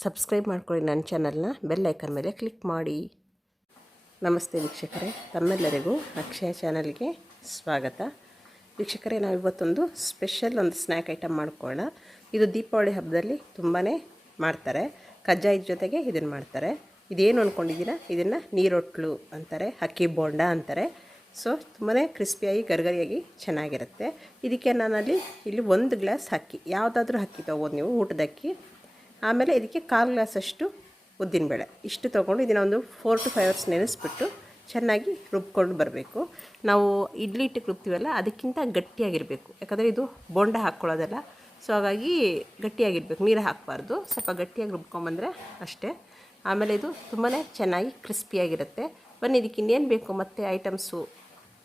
Subscribe ಮಾಡ್ಕೊಳ್ಳಿ ನನ್ನ ಚಾನಲ್ನ ಬೆಲ್ ಐಕನ್ ಮೇಲೆ ಕ್ಲಿಕ್ ಮಾಡಿ. ನಮಸ್ತೆ ವೀಕ್ಷಕರೇ, ತಮ್ಮೆಲ್ಲರಿಗೂ ಅಕ್ಷಯ ಚಾನಲ್ಗೆ ಸ್ವಾಗತ. ವೀಕ್ಷಕರೇ, ನಾವು ಇವತ್ತೊಂದು ಸ್ಪೆಷಲ್ ಒಂದು ಸ್ನ್ಯಾಕ್ ಐಟಮ್ ಮಾಡ್ಕೊಳ್ಳೋಣ. ಇದು ದೀಪಾವಳಿ ಹಬ್ಬದಲ್ಲಿ ತುಂಬಾ ಮಾಡ್ತಾರೆ. ಕಜ್ಜಾಯದ ಜೊತೆಗೆ ಇದನ್ನು ಮಾಡ್ತಾರೆ. ಇದೇನು ಅಂದ್ಕೊಂಡಿದ್ದೀರಾ ಇದನ್ನು ನೀರೊಟ್ಲು ಅಂತಾರೆ, ಅಕ್ಕಿ ಬೋಂಡ ಅಂತಾರೆ. ಸೊ ತುಂಬಾ ಕ್ರಿಸ್ಪಿಯಾಗಿ ಗರ್ಗರಿಯಾಗಿ ಚೆನ್ನಾಗಿರುತ್ತೆ. ಇದಕ್ಕೆ ನಾನಲ್ಲಿ ಇಲ್ಲಿ ಒಂದು ಗ್ಲಾಸ್ ಅಕ್ಕಿ. ಯಾವುದಾದ್ರೂ ಅಕ್ಕಿ ತಗೋ ನೀವು, ಊಟದ ಅಕ್ಕಿ. ಆಮೇಲೆ ಇದಕ್ಕೆ ಕಾಲು ಗ್ಲಾಸಷ್ಟು ಉದ್ದಿನಬೇಳೆ ಇಷ್ಟು ತೊಗೊಂಡು ಇದನ್ನ ಒಂದು ಫೋರ್ ಟು ಫೈವ್ ಅವರ್ಸ್ ನೆನೆಸ್ಬಿಟ್ಟು ಚೆನ್ನಾಗಿ ರುಬ್ಕೊಂಡು ಬರಬೇಕು. ನಾವು ಇಡ್ಲಿ ಹಿಟ್ಟಿಗೆ ರುಬ್ತೀವಲ್ಲ, ಅದಕ್ಕಿಂತ ಗಟ್ಟಿಯಾಗಿರಬೇಕು. ಯಾಕಂದರೆ ಇದು ಬೋಂಡ ಹಾಕ್ಕೊಳ್ಳೋದಲ್ಲ ಸೊ ಹಾಗಾಗಿ ಗಟ್ಟಿಯಾಗಿರ್ಬೇಕು. ನೀರು ಹಾಕಬಾರ್ದು. ಸ್ವಲ್ಪ ಗಟ್ಟಿಯಾಗಿ ರುಬ್ಕೊಂಬಂದರೆ ಅಷ್ಟೇ. ಆಮೇಲೆ ಇದು ತುಂಬಾ ಚೆನ್ನಾಗಿ ಕ್ರಿಸ್ಪಿಯಾಗಿರುತ್ತೆ. ಬನ್ನಿ, ಇದಕ್ಕೆ ಇನ್ನೇನು ಬೇಕು ಮತ್ತು ಐಟಮ್ಸು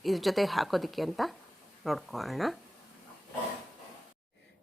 ಇದ್ರ ಜೊತೆ ಹಾಕೋದಕ್ಕೆ ಅಂತ ನೋಡ್ಕೊಳ್ಳೋಣ.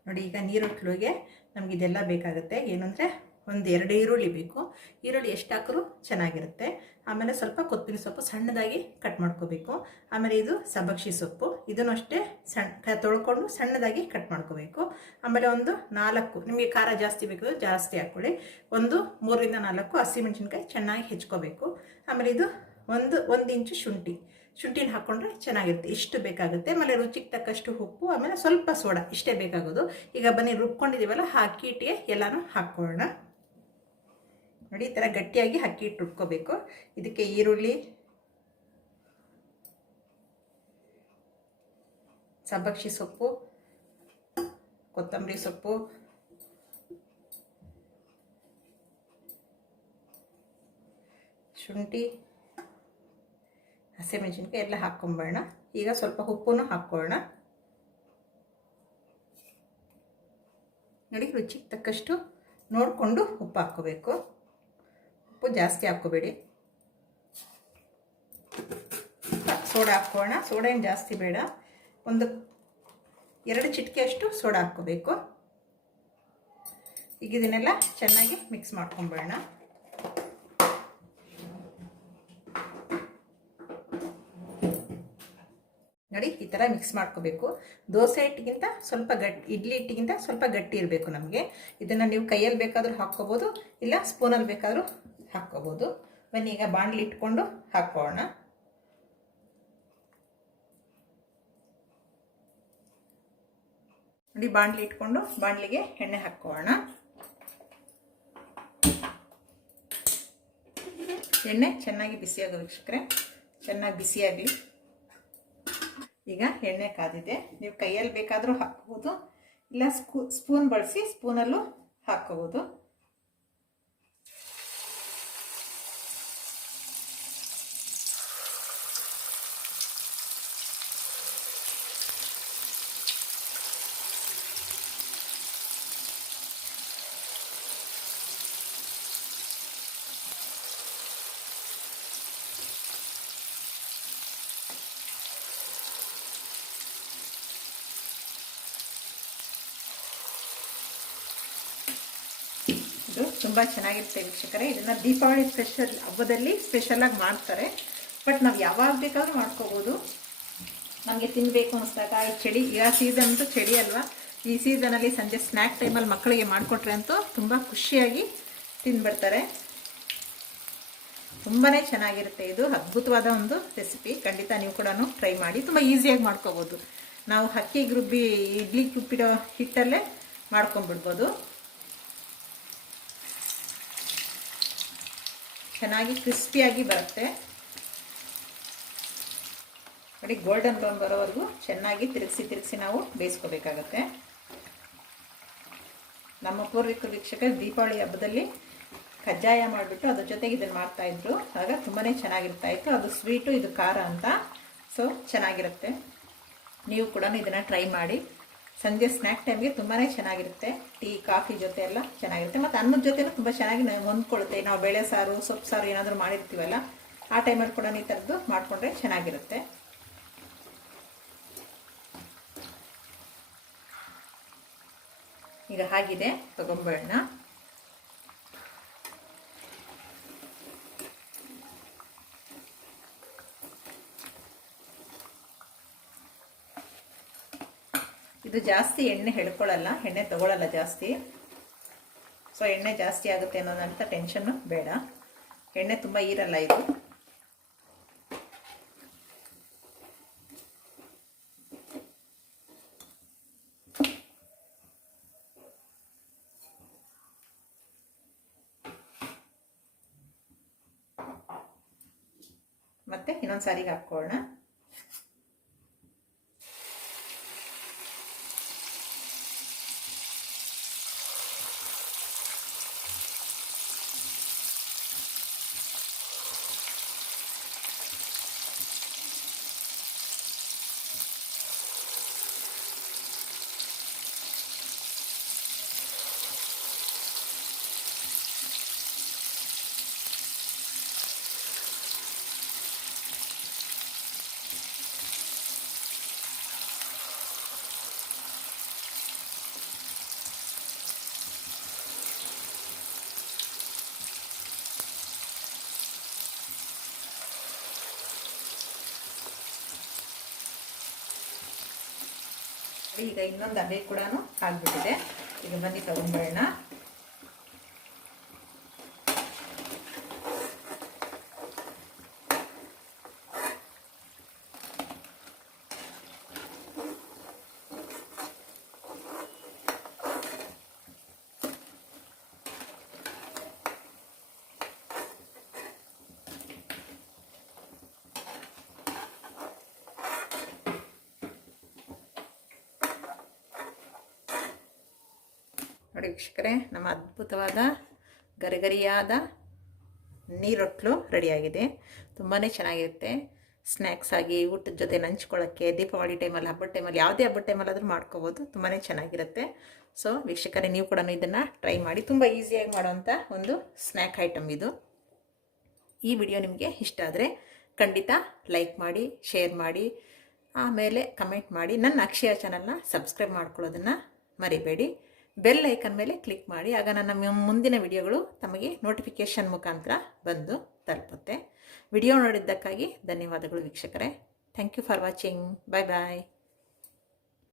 ನೋಡಿ, ಈಗ ನೀರೊಟ್ಲಿಗೆ ನಮ್ಗೆ ಇದೆಲ್ಲ ಬೇಕಾಗುತ್ತೆ. ಏನಂದರೆ ಒಂದು ಎರಡು ಈರುಳ್ಳಿ ಬೇಕು. ಈರುಳ್ಳಿ ಎಷ್ಟು ಹಾಕಿದ್ರು ಚೆನ್ನಾಗಿರುತ್ತೆ. ಆಮೇಲೆ ಸ್ವಲ್ಪ ಕೊತ್ತಂಬರಿ ಸೊಪ್ಪು ಸಣ್ಣದಾಗಿ ಕಟ್ ಮಾಡ್ಕೋಬೇಕು. ಆಮೇಲೆ ಇದು ಸಬಕ್ಷಿ ಸೊಪ್ಪು. ಇದನ್ನು ಅಷ್ಟೇ ಸಣ್ಣ ತೊಳ್ಕೊಂಡು ಸಣ್ಣದಾಗಿ ಕಟ್ ಮಾಡ್ಕೋಬೇಕು. ಆಮೇಲೆ ಒಂದು ನಾಲ್ಕು, ನಿಮಗೆ ಖಾರ ಜಾಸ್ತಿ ಬೇಕು ಜಾಸ್ತಿ ಹಾಕ್ಕೊಳ್ಳಿ. ಒಂದು ಮೂರರಿಂದ ನಾಲ್ಕು ಹಸಿಮೆಣಸಿನ್ಕಾಯಿ ಚೆನ್ನಾಗಿ ಹೆಚ್ಕೋಬೇಕು. ಆಮೇಲೆ ಇದು ಒಂದು ಒಂದು ಇಂಚು ಶುಂಠಿ. ಶುಂಠಿನ ಹಾಕ್ಕೊಂಡ್ರೆ ಚೆನ್ನಾಗಿರುತ್ತೆ. ಇಷ್ಟು ಬೇಕಾಗುತ್ತೆ? ಆಮೇಲೆ ರುಚಿಗೆ ತಕ್ಕಷ್ಟು ಉಪ್ಪು, ಆಮೇಲೆ ಸ್ವಲ್ಪ ಸೋಡಾ, ಇಷ್ಟೇ ಬೇಕಾಗೋದು. ಈಗ ಬನ್ನಿ, ರುಬ್ಕೊಂಡಿದ್ದೀವಲ್ಲ, ಆ ಅಕ್ಕಿ ಹಿಟ್ಟಿಗೆ ಎಲ್ಲನೂ ಹಾಕ್ಕೊಳ್ಳೋಣ ನೋಡಿ, ಈ ಥರ ಗಟ್ಟಿಯಾಗಿ ಅಕ್ಕಿ ಹಿಟ್ಟು ರುಬ್ಕೋಬೇಕು. ಇದಕ್ಕೆ ಈರುಳ್ಳಿ ಸಬ್ಬಕ್ಷಿ ಸೊಪ್ಪು, ಕೊತ್ತಂಬರಿ ಸೊಪ್ಪು, ಶುಂಠಿ ಹಸಿಮೆಣಸಿನ್ಕಾಯಿ ಎಲ್ಲ ಹಾಕ್ಕೊಂಬಿಡೋಣ ಈಗ ಸ್ವಲ್ಪ ಉಪ್ಪನ್ನು ಹಾಕ್ಕೊಳ್ಳೋಣ. ನೋಡಿ, ರುಚಿಗೆ ತಕ್ಕಷ್ಟು ನೋಡಿಕೊಂಡು ಉಪ್ಪು ಹಾಕ್ಕೋಬೇಕು. ಉಪ್ಪು ಜಾಸ್ತಿ ಹಾಕ್ಕೋಬೇಡಿ. ಸೋಡಾ ಹಾಕ್ಕೊಳ್ಳೋಣ. ಸೋಡಾ ಏನು ಜಾಸ್ತಿ ಬೇಡ. ಒಂದು ಎರಡು ಚಿಟಿಕೆಯಷ್ಟು ಸೋಡಾ ಹಾಕ್ಕೋಬೇಕು. ಈಗ ಇದನ್ನೆಲ್ಲ ಚೆನ್ನಾಗಿ ಮಿಕ್ಸ್ ಮಾಡ್ಕೊಂಬೇಡ ನೋಡಿ ಈ ಥರ ಮಿಕ್ಸ್ ಮಾಡ್ಕೋಬೇಕು. ದೋಸೆ ಹಿಟ್ಟಿಗಿಂತ ಸ್ವಲ್ಪ ಗಟ್ಟಿ ಇಡ್ಲಿ ಹಿಟ್ಟಿಗಿಂತ ಸ್ವಲ್ಪ ಗಟ್ಟಿ ಇರಬೇಕು ನಮಗೆ. ಇದನ್ನು ನೀವು ಕೈಯಲ್ಲಿ ಬೇಕಾದರೂ ಹಾಕ್ಕೋಬೋದು, ಇಲ್ಲ ಸ್ಪೂನಲ್ಲಿ ಬೇಕಾದರೂ ಹಾಕ್ಕೋಬೋದು. ಬನ್ನಿ, ಈಗ ಬಾಣಲಿ ಇಟ್ಕೊಂಡು ಹಾಕೋಣ ನೋಡಿ ಬಾಣಲಿ ಇಟ್ಕೊಂಡು ಬಾಣಲಿಗೆ ಎಣ್ಣೆ ಹಾಕ್ಕೋಣ ಎಣ್ಣೆ ಚೆನ್ನಾಗಿ ಬಿಸಿಯಾಗೋ ವೀಕ್ಷಕರೇ, ಚೆನ್ನಾಗಿ ಬಿಸಿಯಾಗಲಿ. ಈಗ ಎಣ್ಣೆ ಕಾದಿದೆ. ನೀವು ಕೈಯಲ್ಲಿ ಬೇಕಾದರೂ ಹಾಕ್ಬೋದು. ಇಲ್ಲ ಸ್ಕೂ ಸ್ಪೂನ್ ಬಳಸಿ ಸ್ಪೂನಲ್ಲೂ ಹಾಕ್ಕೋಬೋದು ಇದು ತುಂಬ ಚೆನ್ನಾಗಿರುತ್ತೆ ವೀಕ್ಷಕರೇ. ಇದನ್ನು ದೀಪಾವಳಿ ಸ್ಪೆಷಲ್ ಹಬ್ಬದಲ್ಲಿ ಸ್ಪೆಷಲಾಗಿ ಮಾಡ್ತಾರೆ. ಬಟ್ ನಾವು ಯಾವಾಗ ಬೇಕಾದ್ರೂ ಮಾಡ್ಕೋಬೋದು. ನಮಗೆ ತಿನ್ನಬೇಕು ಅನಿಸ್ದಾಗ, ಈ ಚಳಿ ಈಗ ಸೀಸನ್ ಅಂತೂ ಚಳಿ ಅಲ್ವಾ? ಈ ಸೀಸನಲ್ಲಿ ಸಂಜೆ ಸ್ನ್ಯಾಕ್ ಟೈಮಲ್ಲಿ ಮಕ್ಕಳಿಗೆ ಮಾಡಿಕೊಟ್ರೆ ಅಂತೂ ತುಂಬ ಖುಷಿಯಾಗಿ ತಿಂದ್ಬಿಡ್ತಾರೆ ತುಂಬಾ ಚೆನ್ನಾಗಿರುತ್ತೆ ಇದು. ಅದ್ಭುತವಾದ ಒಂದು ರೆಸಿಪಿ ಖಂಡಿತ ನೀವು ಕೂಡ ಟ್ರೈ ಮಾಡಿ. ತುಂಬ ಈಸಿಯಾಗಿ ಮಾಡ್ಕೋಬೋದು. ನಾವು ಅಕ್ಕಿ ರುಬ್ಬಿ, ಇಡ್ಲಿ ರುಬ್ಬಿಡೋ ಹಿಟ್ಟಲ್ಲೇ ಮಾಡ್ಕೊಂಬಿಡ್ಬೋದು ಚೆನ್ನಾಗಿ ಕ್ರಿಸ್ಪಿಯಾಗಿ ಬರುತ್ತೆ. ನೋಡಿ ಗೋಲ್ಡನ್ ಬ್ರೌನ್ ಬರೋವರೆಗೂ ಚೆನ್ನಾಗಿ ತಿರುಗಿಸಿ ತಿರುಗಿಸಿ ನಾವು ಬೇಯಿಸ್ಕೋಬೇಕಾಗತ್ತೆ. ನಮ್ಮ ಪೂರ್ವಿಕ ವೀಕ್ಷಕರು ದೀಪಾವಳಿ ಹಬ್ಬದಲ್ಲಿ ಕಜ್ಜಾಯ ಮಾಡಿಬಿಟ್ಟು ಅದ್ರ ಜೊತೆಗೆ ಇದನ್ನು ಮಾಡ್ತಾಯಿದ್ರು ಆಗ ತುಂಬಾ ಚೆನ್ನಾಗಿರ್ತಾ ಇತ್ತು. ಅದು ಸ್ವೀಟು ಇದು ಖಾರ ಅಂತ. ಸೊ ಚೆನ್ನಾಗಿರುತ್ತೆ. ನೀವು ಕೂಡ ಇದನ್ನು ಟ್ರೈ ಮಾಡಿ. ಸಂಜೆ ಸ್ನ್ಯಾಕ್ ಟೈಮ್ಗೆ ತುಂಬಾ ಚೆನ್ನಾಗಿರುತ್ತೆ. ಟೀ ಕಾಫಿ ಜೊತೆ ಎಲ್ಲ ಚೆನ್ನಾಗಿರುತ್ತೆ. ಮತ್ತು ಅನ್ನದ ಜೊತೆನೂ ತುಂಬ ಚೆನ್ನಾಗಿ ಹೊಂದ್ಕೊಳ್ಳುತ್ತೆ ನಾವು ಬೇಳೆ ಸಾರು, ಸೊಪ್ಪು ಸಾರು ಏನಾದರೂ ಮಾಡಿರ್ತೀವಲ್ಲ, ಆ ಟೈಮಲ್ಲಿ ಕೂಡ ಈ ಥರದ್ದು ಮಾಡಿಕೊಂಡ್ರೆ ಚೆನ್ನಾಗಿರುತ್ತೆ. ಈಗ ಹಾಗಿದೆ ತಗೊಂಬೇಡ ಇದು ಜಾಸ್ತಿ ಎಣ್ಣೆ ಹೇಳ್ಕೊಳ್ಳಲ್ಲ ಎಣ್ಣೆ ತಗೊಳ್ಳಲ್ಲ ಜಾಸ್ತಿ. ಸೊ ಎಣ್ಣೆ ಜಾಸ್ತಿ ಆಗುತ್ತೆ ಅನ್ನೋದಂತ ಟೆನ್ಷನ್ನು ಬೇಡ. ಎಣ್ಣೆ ತುಂಬ ಈರಲ್ಲ ಇದು. ಮತ್ತೆ ಇನ್ನೊಂದು ಸಾರಿಗೆ ಹಾಕ್ಕೊಳ್ಳೋಣ ಈಗ ಇನ್ನೊಂದು ಅದೇ ಕೂಡ ಆಗ್ಬಿಟ್ಟಿದೆ. ಈಗ ಬನ್ನಿ ತಗೊಂಡ್ಬೇಡ ನೋಡಿ ವೀಕ್ಷಕರೇ, ನಮ್ಮ ಅದ್ಭುತವಾದ ಗರಿಗರಿಯಾದ ನೀರೊಟ್ಲು ರೆಡಿಯಾಗಿದೆ. ತುಂಬಾ ಚೆನ್ನಾಗಿರುತ್ತೆ. ಸ್ನ್ಯಾಕ್ಸ್ ಆಗಿ, ಊಟದ ಜೊತೆ ನಂಚ್ಕೊಳ್ಳೋಕ್ಕೆ, ದೀಪಾವಳಿ ಟೈಮಲ್ಲಿ, ಹಬ್ಬದ ಟೈಮಲ್ಲಿ, ಯಾವುದೇ ಹಬ್ಬದ ಟೈಮಲ್ಲಾದರೂ ಮಾಡ್ಕೋಬೋದು. ತುಂಬಾ ಚೆನ್ನಾಗಿರುತ್ತೆ. ಸೊ ವೀಕ್ಷಕರೇ, ನೀವು ಕೂಡ ಇದನ್ನು ಟ್ರೈ ಮಾಡಿ. ತುಂಬ ಈಸಿಯಾಗಿ ಮಾಡುವಂಥ ಒಂದು ಸ್ನ್ಯಾಕ್ ಐಟಮ್ ಇದು. ಈ ವಿಡಿಯೋ ನಿಮಗೆ ಇಷ್ಟ ಆದರೆ ಖಂಡಿತ ಲೈಕ್ ಮಾಡಿ, ಶೇರ್ ಮಾಡಿ, ಆಮೇಲೆ ಕಮೆಂಟ್ ಮಾಡಿ. ನನ್ನ ಅಕ್ಷಯ ಚಾನಲ್ನ ಸಬ್ಸ್ಕ್ರೈಬ್ ಮಾಡ್ಕೊಳ್ಳೋದನ್ನು ಮರಿಬೇಡಿ. ಬೆಲ್ ಐಕನ್ ಮೇಲೆ ಕ್ಲಿಕ್ ಮಾಡಿ, ಆಗ ನನ್ನ ಮುಂದಿನ ವಿಡಿಯೋಗಳು ತಮಗೆ ನೋಟಿಫಿಕೇಷನ್ ಮುಖಾಂತರ ಬಂದು ತಲುಪುತ್ತೆ. ವಿಡಿಯೋ ನೋಡಿದ್ದಕ್ಕಾಗಿ ಧನ್ಯವಾದಗಳು ವೀಕ್ಷಕರೇ. Thank you for watching bye bye